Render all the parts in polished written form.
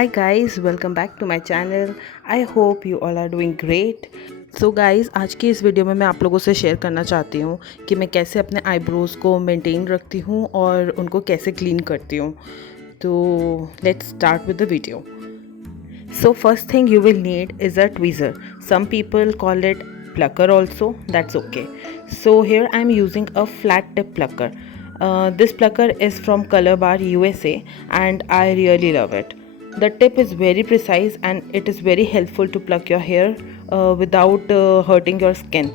Hi guys, welcome back to my channel. I hope you all are doing great. So guys, आज की इस video में मैं आप लोगों से शेयर करना चाहती हूँ कि मैं कैसे अपने आईब्रोज़ को मेंटेन रखती हूँ और उनको कैसे क्लीन करती हूँ. तो let's start with the video. So first thing you will need is a tweezer. Some people call it plucker also, that's okay. So here I am using a flat tip plucker. This plucker is from Color Bar USA and I really love it. The tip is very precise and it is very helpful to pluck your hair without hurting your skin.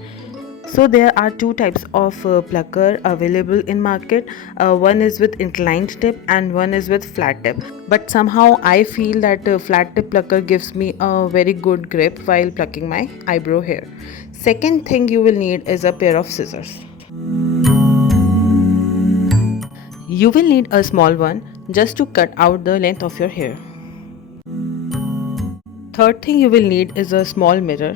So there are two types of plucker available in market. One is with inclined tip and one is with flat tip. But somehow I feel that flat tip plucker gives me a very good grip while plucking my eyebrow hair. Second thing you will need is a pair of scissors. You will need a small one just to cut out the length of your hair. Third thing you will need is a small mirror.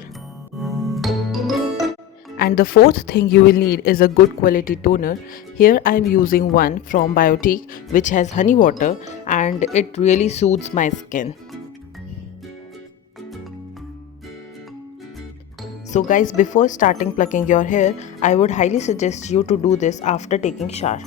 And the fourth thing you will need is a good quality toner. Here I am using one from Biotique which has honey water and it really soothes my skin. So guys, before starting plucking your hair, I would highly suggest you to do this after taking shower.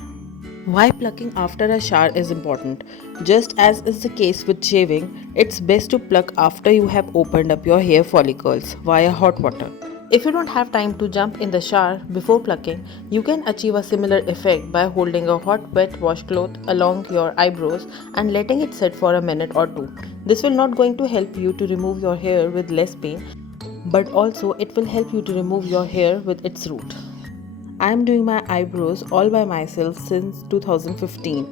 Why plucking after a shower is important? Just as is the case with shaving, it's best to pluck after you have opened up your hair follicles via hot water. If you don't have time to jump in the shower before plucking, you can achieve a similar effect by holding a hot wet washcloth along your eyebrows and letting it sit for a minute or two. This will not going to help you to remove your hair with less pain, but also it will help you to remove your hair with its root. I am doing my eyebrows all by myself since 2015.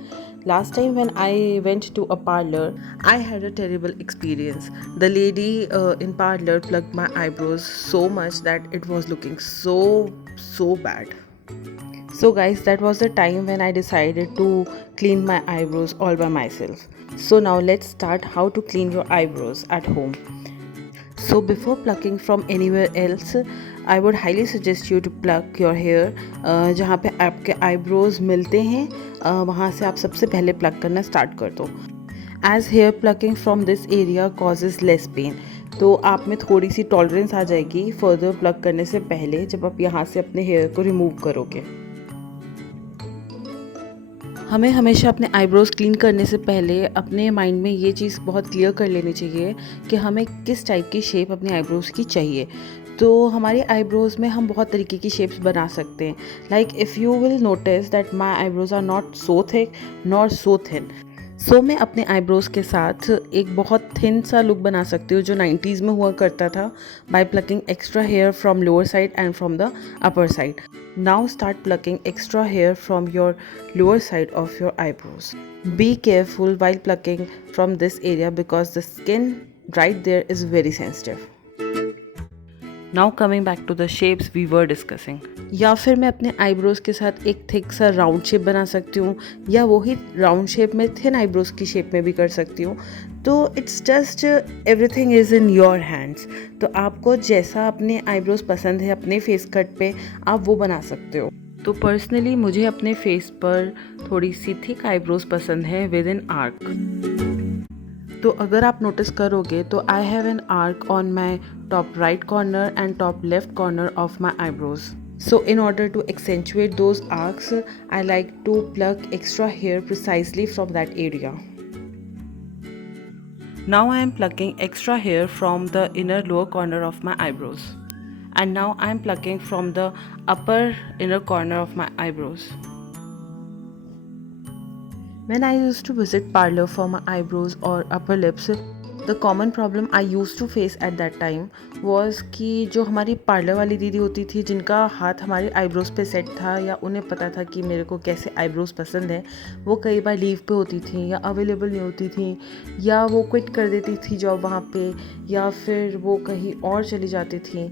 Last time when I went to a parlor, I had a terrible experience. The lady in parlor plucked my eyebrows so much that it was looking so bad. So guys, that was the time when I decided to clean my eyebrows all by myself. So now let's start how to clean your eyebrows at home. So before plucking from anywhere else, I would highly suggest you to pluck your hair जहाँ पे आपके eyebrows मिलते हैं वहाँ से आप सबसे पहले pluck करना start कर दो. As hair plucking from this area causes less pain, तो आप में थोड़ी सी tolerance आ जाएगी further pluck करने से पहले जब आप यहाँ से अपने hair को remove करोगे. हमें हमेशा अपने आईब्रोज़ क्लीन करने से पहले अपने माइंड में ये चीज़ बहुत क्लियर कर लेनी चाहिए कि हमें किस टाइप की शेप अपने आईब्रोज़ की चाहिए. तो हमारे आईब्रोज़ में हम बहुत तरीके की शेप्स बना सकते हैं. Like if you will notice that my eyebrows are not so thick nor so thin. So मैं अपने आईब्रोज़ के साथ एक बहुत थिन सा लुक बना सकती हूँ जो 90s में हुआ करता था by plucking extra hair from lower side and from the upper side. Now start plucking extra hair from your lower side of your eyebrows. Be careful while plucking from this area because the skin right there is very sensitive. Now coming back to the shapes we were discussing. या फिर मैं अपने eyebrows के साथ एक thick सा round shape बना सकती हूँ या वही राउंड शेप में थिन आईब्रोज़ की शेप में भी कर सकती हूँ. तो it's just everything is in your hands. तो आपको जैसा अपने आईब्रोज़ पसंद है अपने फेस कट पे आप वो बना सकते हो. तो पर्सनली मुझे अपने फेस पर थोड़ी सी थिक आईब्रोज़ पसंद है विद इन आर्क. तो अगर आप नोटिस करोगे तो I have an arc on my top right corner and top left corner of my eyebrows. So in order to accentuate those arcs, I like to pluck extra hair precisely from that area. Now I am plucking extra hair from the inner lower corner of my eyebrows. And now I am plucking from the upper inner corner of my eyebrows. When I used to visit parlor for my eyebrows or upper lips, the common problem I used to face at that time was कि जो हमारी parlour वाली दीदी होती थी जिनका हाथ हमारे आईब्रोज़ पे सेट था या उन्हें पता था कि मेरे को कैसे आईब्रोज़ पसंद है, वो कई बार लीव पे होती थी या अवेलेबल नहीं होती थी या वो क्विट कर देती थी जॉब वहाँ पे या फिर वो कहीं और चली जाती थी.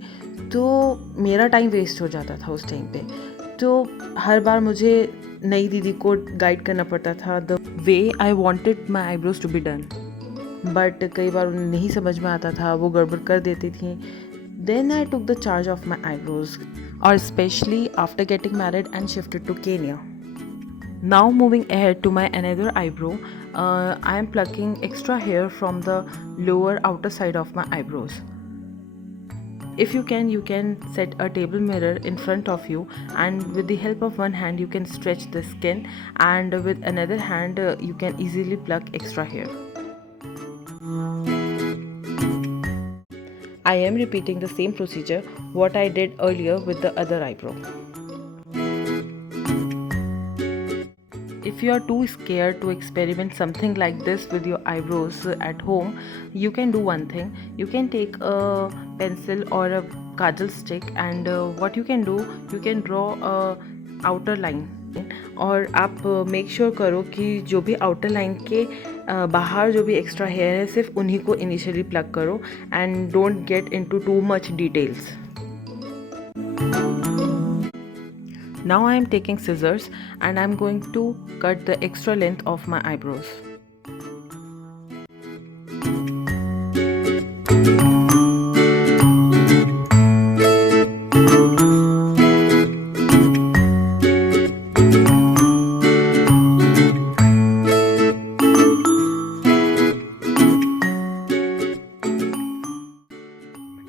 तो मेरा टाइम वेस्ट हो जाता था उस टाइम पे. तो हर बार मुझे नई दीदी को गाइड करना पड़ता था the way I wanted my eyebrows to be done. But कई बार उन्हें नहीं समझ में आता था, वो गड़बड़ कर देती थी. Then I took the charge of my eyebrows और specially after getting married and shifted to Kenya. Now moving ahead to my another eyebrow, I am plucking extra hair from the lower outer side of my eyebrows. If you can set a table mirror in front of you, and with the help of one hand you can stretch the skin, and with another hand you can easily pluck extra hair. I am repeating the same procedure what I did earlier with the other eyebrow. If you are too scared to experiment something like this with your eyebrows at home, you can do one thing. You can take a pencil or a kajal stick, and what you can do, you can draw a outer line. और आप make sure करो कि जो भी outer line के बाहर जो भी एक्स्ट्रा हेयर है सिर्फ उन्हीं को इनिशियली प्लग करो, and don't get into too much details. Now I am taking scissors and I am going to cut the extra length of my eyebrows.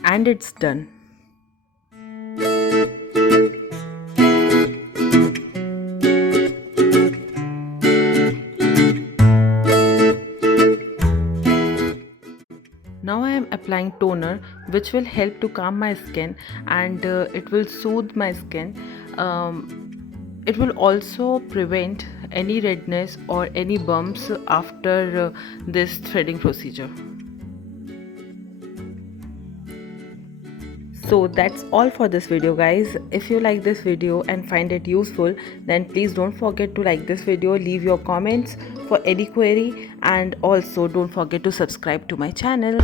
And it's done. Now I am applying toner which will help to calm my skin, and it will soothe my skin. It will also prevent any redness or any bumps after this threading procedure. So that's all for this video, guys. If you like this video and find it useful, then please don't forget to like this video, leave your comments for any query, and also don't forget to subscribe to my channel.